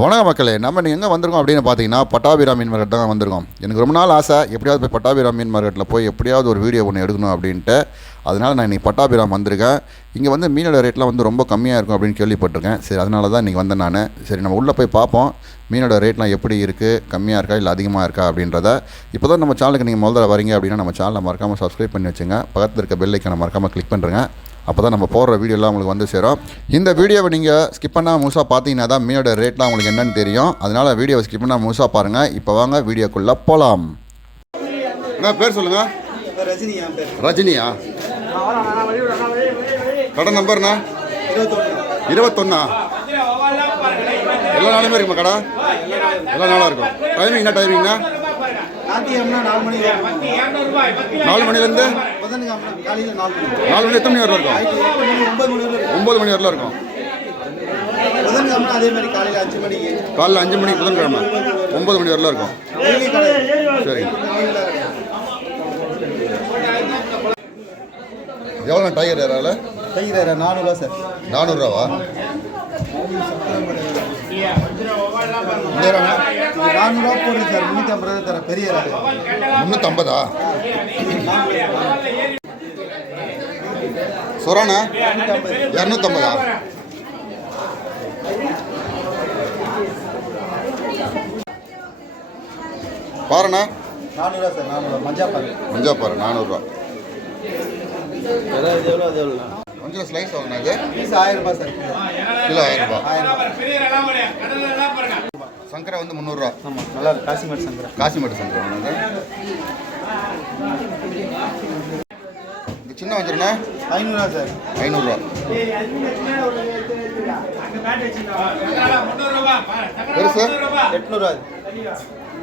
வணக்கம் மக்களே, நம்ம எங்கே வந்திருக்கோம் அப்படின்னு பார்த்தீங்கன்னா பட்டாபிரா மீன் மார்க்கெட் தான் வந்திருக்கோம். எனக்கு ரொம்ப நாள் ஆசை எப்படியாவது போய் பட்டாபிரா மீன் மார்க்கெட்டில் போய் எப்படியாவது ஒரு வீடியோ ஒன்று எடுக்கணும் அப்படின்ட்டு. அதனால் நான் இன்றைக்கி பட்டாபிராம் வந்திருக்கேன். இங்கே வந்து மீனோட ரேட்லாம் வந்து ரொம்ப கம்மியாக இருக்கும் அப்படின்னு கேள்விப்பட்டிருக்கேன். சரி, அதனால தான் இன்றைக்கி வந்தேன் நான். சரி, நம்ம உள்ளே போய் பார்ப்போம் மீனோட ரேட்லாம் எப்படி இருக்குது, கம்மியாக இருக்கா இல்லை அதிகமாக இருக்கா அப்படின்றத. இப்போ தான் நம்ம சேனலுக்கு நீங்கள் முதல்ல வரீங்க அப்படின்னா நம்ம சேனலை மறக்காமல் சப்ஸ்கிரைப் பண்ணி வச்சுங்க. பக்கத்தில் இருக்க பெல் ஐக்கானை மறக்காமல் கிளிக் பண்ணுறேங்க. அப்போ தான் நம்ம போடுற வீடியோலாம் உங்களுக்கு வந்து சேரும். இந்த வீடியோவை நீங்கள் ஸ்கிப் பண்ணால் முழுசாக பார்த்தீங்கன்னா தான் மீனோட ரேட்லாம் உங்களுக்கு என்னென்னு தெரியும். அதனால் வீடியோவை ஸ்கிப் பண்ணால் முழுசாக பாருங்கள். இப்போ வாங்க வீடியோக்குள்ளே போகலாம். என்ன பேர் சொல்லுங்கள்? ரஜினியா? கடை நம்பர்ண்ணா 21. எல்லா நாளுமே இருக்குமா கடை? எல்லா நாளாக இருக்கும். டைமிங் என்ன டைமிங்ண்ணா? 4 மணிலேருந்து 4 மணி எத்தனை மணி வரல இருக்கும்? 9 மணி வரல இருக்கும். காலையில் 5 மணிக்கு புதன்கிழமை 9 மணி வரல இருக்கும். சரி, எவ்வளோ டைகர் ஏறால? டைகர் ஏரா 400 சார். 400 ரூபாவா? 400 போடுது சார். 350 தர பெரிய 350. சொரானா 250. பாருண்ணா 400 சார். 400 மஞ்சாப்பாரு 400 ரூபா. கொஞ்சம் ஸ்லைஸ் ஆகுண்ணா. இது பீஸ் 1000 ரூபாய் சார். கிலோ 1000 ரூபா. சங்கரா வந்து 300 ரூபா. ஆமாம், நல்லா இருக்கு. காசிமேட் சங்கரா. காசிமேட்டு சங்கரா. இந்த சின்ன வஞ்சிரண்ணா 500 சார். 500 ரூபா. பெருசு 800.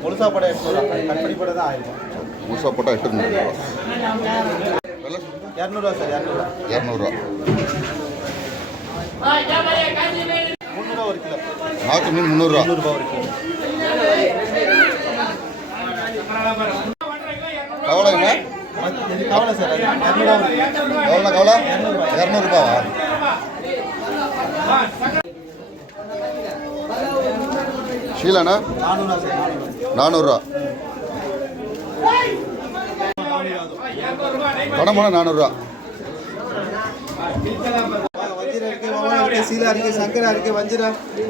முழுசா படம் 800. கண்படி படம் தான் 1000. முழுசா போட்டால் 800 ரூபா. 200 சார். 200 ரூபா. 300 ஒரு கிலோ. நாட்டு மீன் 300 ரூபா. 300 ரூபாய் ஒரு கிலோ. கவலைங்க இது கவலை சார். 200 ஒரு கிலோ. எவ்வளோ கவலை? 200 ரூபாவா? ஷீலாண்ணா 400 சார். 400 ரூபா. கடமான 400 ரூபா. வஞ்சிரம் இருக்கு, வவ்வால் இருக்கு, சீலா இருக்கு, சங்கரா இருக்கு. வஞ்சிரம் இது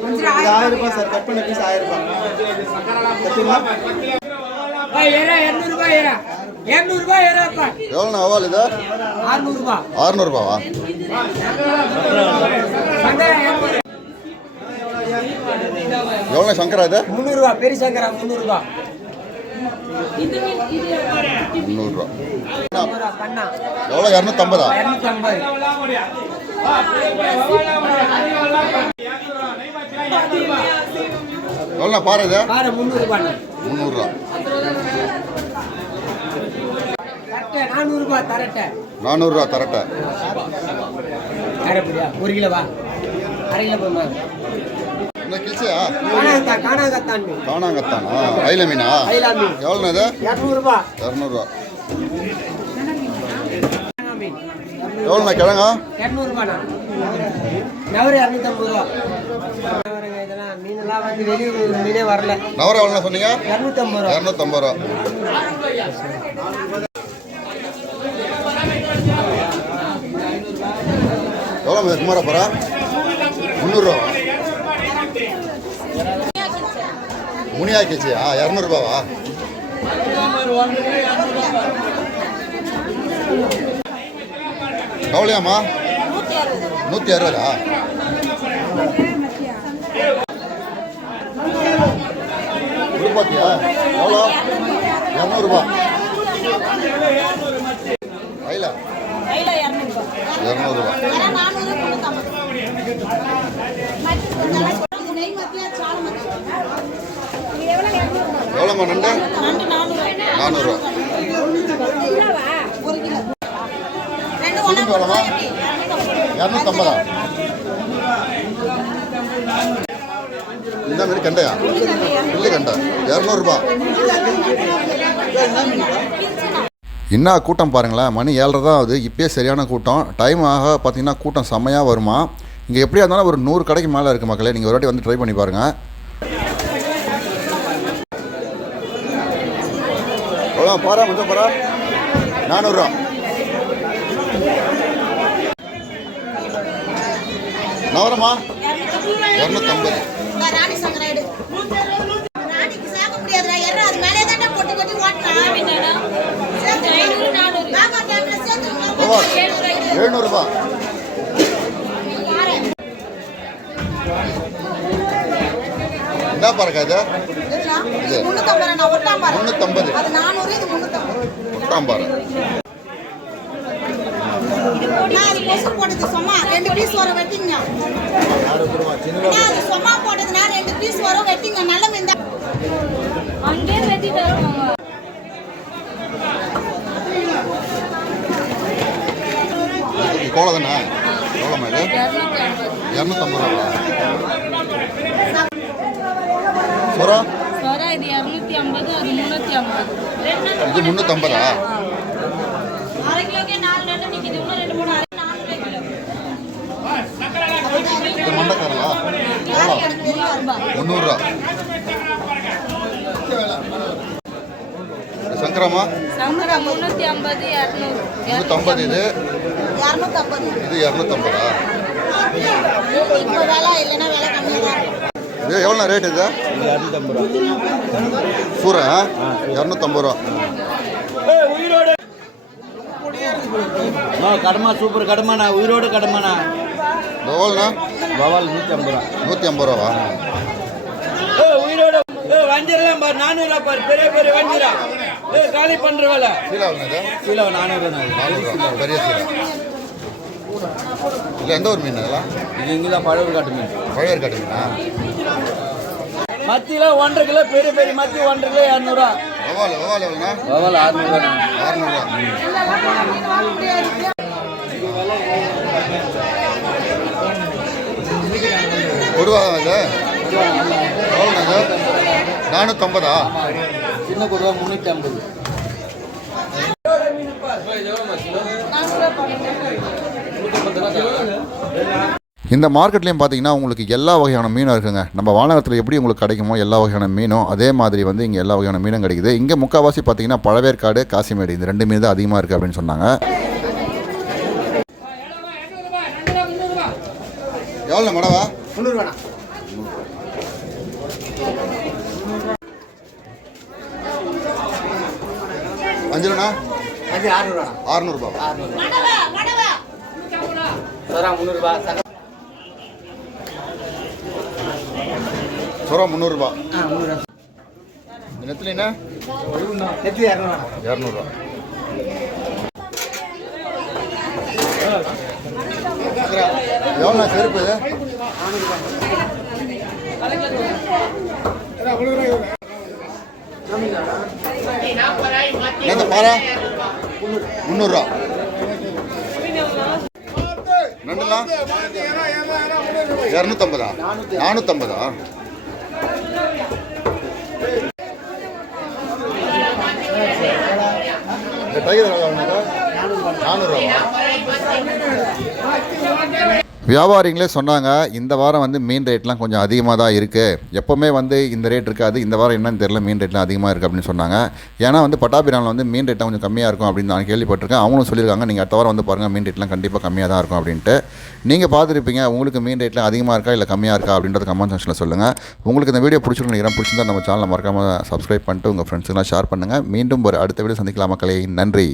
1000 ரூபாய் சார். கட் பண்ண பீஸ் 1000 ரூபாய். கட்டுங்களா? எவ்வளோண்ணா வவால் இது? 600 ரூபாவா? எவ்வளோ சங்கரா இது? 300 ரூபாய். பெரிய சங்கரா 300 ரூபாய். 300 ரூபா. பண்ணா எவ்வளோ? 250. 250. எவ்வளோண்ணா பாரு இது? பாரு 300 ரூபாய். 300 ரூபா. கரெக்ட். 400 ரூபாய் தரட்ட. 400 ரூபா தரட்ட. கரெக்டியா? 1 கிலோ வா. 1/2 கிலோ போமா. என்ன கிழிச்சியா? காணாங்கத்தான் மீன். காணாங்கத்தானா? ஐல மீனா? ஐலா மீன். எவ்வளோண்ணா இது? 200 ரூபாய். 200 ரூபா. மீன் எவ்வளோண்ணா கிழங்கா? 200 ரூபாய். நவரு 250 ரூபாய். இதெல்லாம் மீனெல்லாம் வந்து வெளியூர் மீனே வரல. நவரை எவ்வளோண்ணா சொன்னீங்க? 250 ரூபாய். 250 ரூபா. எவ்வளோ குமாரா போகிறா? 300 ரூபா. முனியா கேச்சியா? 200 ரூபாவா? கவலையாம்மா 160. பார்த்தியா? எவ்வளோ? 200 ரூபா. ஐல 200 ரூபா. எவ்வளோம்மா நண்டு? 400 ரூபா. சுரும்பு எவ்வளோம்மா? 250. இந்த மாதிரி கண்டையா? இல்லை கண்டை 200 ரூபா. என்ன கூட்டம் பாருங்களேன், மணி 7:30 தான் ஆகுது. இப்போயே சரியான கூட்டம். டைம் ஆக பார்த்தீங்கன்னா கூட்டம் செம்மையாக வருமா. இங்கே எப்படியா இருந்தாலும் ஒரு 100 கடைக்கு மேலே இருக்குது மக்களே. நீங்கள் ஒரு வாட்டி வந்து ட்ரை பண்ணி பாருங்கள். எவ்வளோ பாரா மொத்தம் பாரா 400 ரூபா. நவரமா 250. ராணி சங்கராடு ராணிக்கு சாக முடியாதுடா யாரா அது மேலே தான் போட்டு கொட்டி ஓட்டலாம் என்னடா 500 400 பாபா கேம்ல சேர்த்து 700 ரூபா. என்ன பாருங்க இது? இது 350 நான் ஒட்டாம் பாரு 350. அது 400 இது 350 ஒட்டாம் பாரு. நான் அது கொசு போட்டது சும்மா 2 பீஸ் வர வெட்டிங்க. நான் அது சும்மா போட்டதுனா 2 பீஸ் வர வெட்டிங்க நல்ல மீன் தான். அங்கே வெட்டி தருவாங்க. கோல தானே? எவ்வளோமா இது? 250 ரூபா. சொரா? சொரா இது 250 அது 350. இது 350. அரை கிலோக்கே 4 நண்டு நிக்குது. இன்னும் 2 3 அரை 400 கிலோ. இது மண்டக்காரங்களா? எவ்வளோ? 300 ரூபா. சங்கரமா? சங்கரா 350 200. 350 இது. 250. இது 250. இப்போ வேலை இல்லைன்னா வேலை கம்மியாக தான் இருக்கும். இது எவ்வளோ ரேட் இது? 250 ரூபா. சூரா 250 ரூபா. கடமா சூப்பர் கடமாண்ணா உயிரோடு கடமாண்ணா. எவ்வளோண்ணா? பவால் 150 ரூபா. 150 ரூபாவா? உயிரோடு வஞ்சிரம் பாரு 400 ரூபா பாரு பெரிய பெரிய வஞ்சிரம் காலி பண்ற வேலை சீலா எவ்வளோ இது? கிலோ 400 400 ரூபா. பெரிய சீலா. இல்லை எந்த ஒரு மீன் இதெல்லாம்? இது இங்கே பழவர் காட்டு மீன் பழைய காட்டு மீனா? மத்தியில் 1.5 கிலோ பெரிய பெரிய மத்தி 1.5 கிலோ 200 ரூபா. வவால் எவ்வளோண்ணா? பவால் 600 ரூபா. 600 ரூபா. ஒரு ரூபா இது? எவ்வளோண்ணா இது? 450. சின்ன கொடுவா 350. இந்த மார்க்கெட்லேயும் பார்த்தீங்கன்னா உங்களுக்கு எல்லா வகையான மீனும் இருக்குங்க. நம்ம வானகத்தில் எப்படி உங்களுக்கு கிடைக்குமோ எல்லா வகையான மீனும் அதே மாதிரி வந்து இங்கே எல்லா வகையான மீனும் கிடைக்குது. இங்கே முக்கால்வாசி பார்த்தீங்கன்னா பழவேற்காடு, காசிமேடு இந்த 2 மீன் தான் அதிகமாக இருக்குது அப்படின்னு சொன்னாங்க. எவ்வளோ மடவா? 300 ரூபாண்ணா. அஞ்சுண்ணா? அது 600 ரூபா. 600 ரூபா. சொரா 300 ரூபா. சுறா 300 ரூபா. 300 ரூபா. நெத்திலினா? நெத்தி 200 ரூபா. 200 ரூபா. எவ்வளோ செருப்பு இது? என்ன பாரா? 300 ரூபா. நண்டுலாம் 250. 450. இந்த டைகர் எவ்வளோ? 400 ரூபா. வியாபாரிகளே சொன்னாங்க இந்த வாரம் வந்து மீன் ரேட்லாம் கொஞ்சம் அதிகமாக தான் இருக்குது. எப்போவுமே வந்து இந்த ரேட் இருக்காது, இந்த வாரம் என்னன்னு தெரியல மீன் ரேட்லாம் அதிகமாக இருக்குது அப்படின்னு சொன்னாங்க. ஏன்னா வந்து பட்டாபிராமில் வந்து மீன் ரேட்லாம் கொஞ்சம் கம்மியாக இருக்கும் அப்படின்னு நான் கேள்விப்பட்டிருக்கேன். அவங்களும் சொல்லியிருக்காங்க நீங்கள் அடுத்த வாரம் வந்து பாருங்கள் மீன் ரேட்லாம் கண்டிப்பாக கம்மியாக தான் இருக்கும் அப்படின்ட்டு. நீங்கள் பார்த்துருப்பீங்க. உங்களுக்கு மீன் ரேட்லாம் அதிகமாக இருக்கா இல்லை கம்மியாக இருக்கா அப்படின்றது கமெண்ட் செக்ஷனில் சொல்லுங்கள். உங்களுக்கு இந்த வீடியோ பிடிச்சிருக்கணும் பிடிச்சிருந்தா நம்ம சேனலை மறக்காமல் சப்ஸ்கிரைப் பண்ணிட்டு உங்கள் ஃப்ரெண்ட்ஸுக்கெல்லாம் ஷேர் பண்ணுங்கள். மீண்டும் ஒரு அடுத்த வீடியோ சந்திக்கலாம் மக்களே. நன்றி.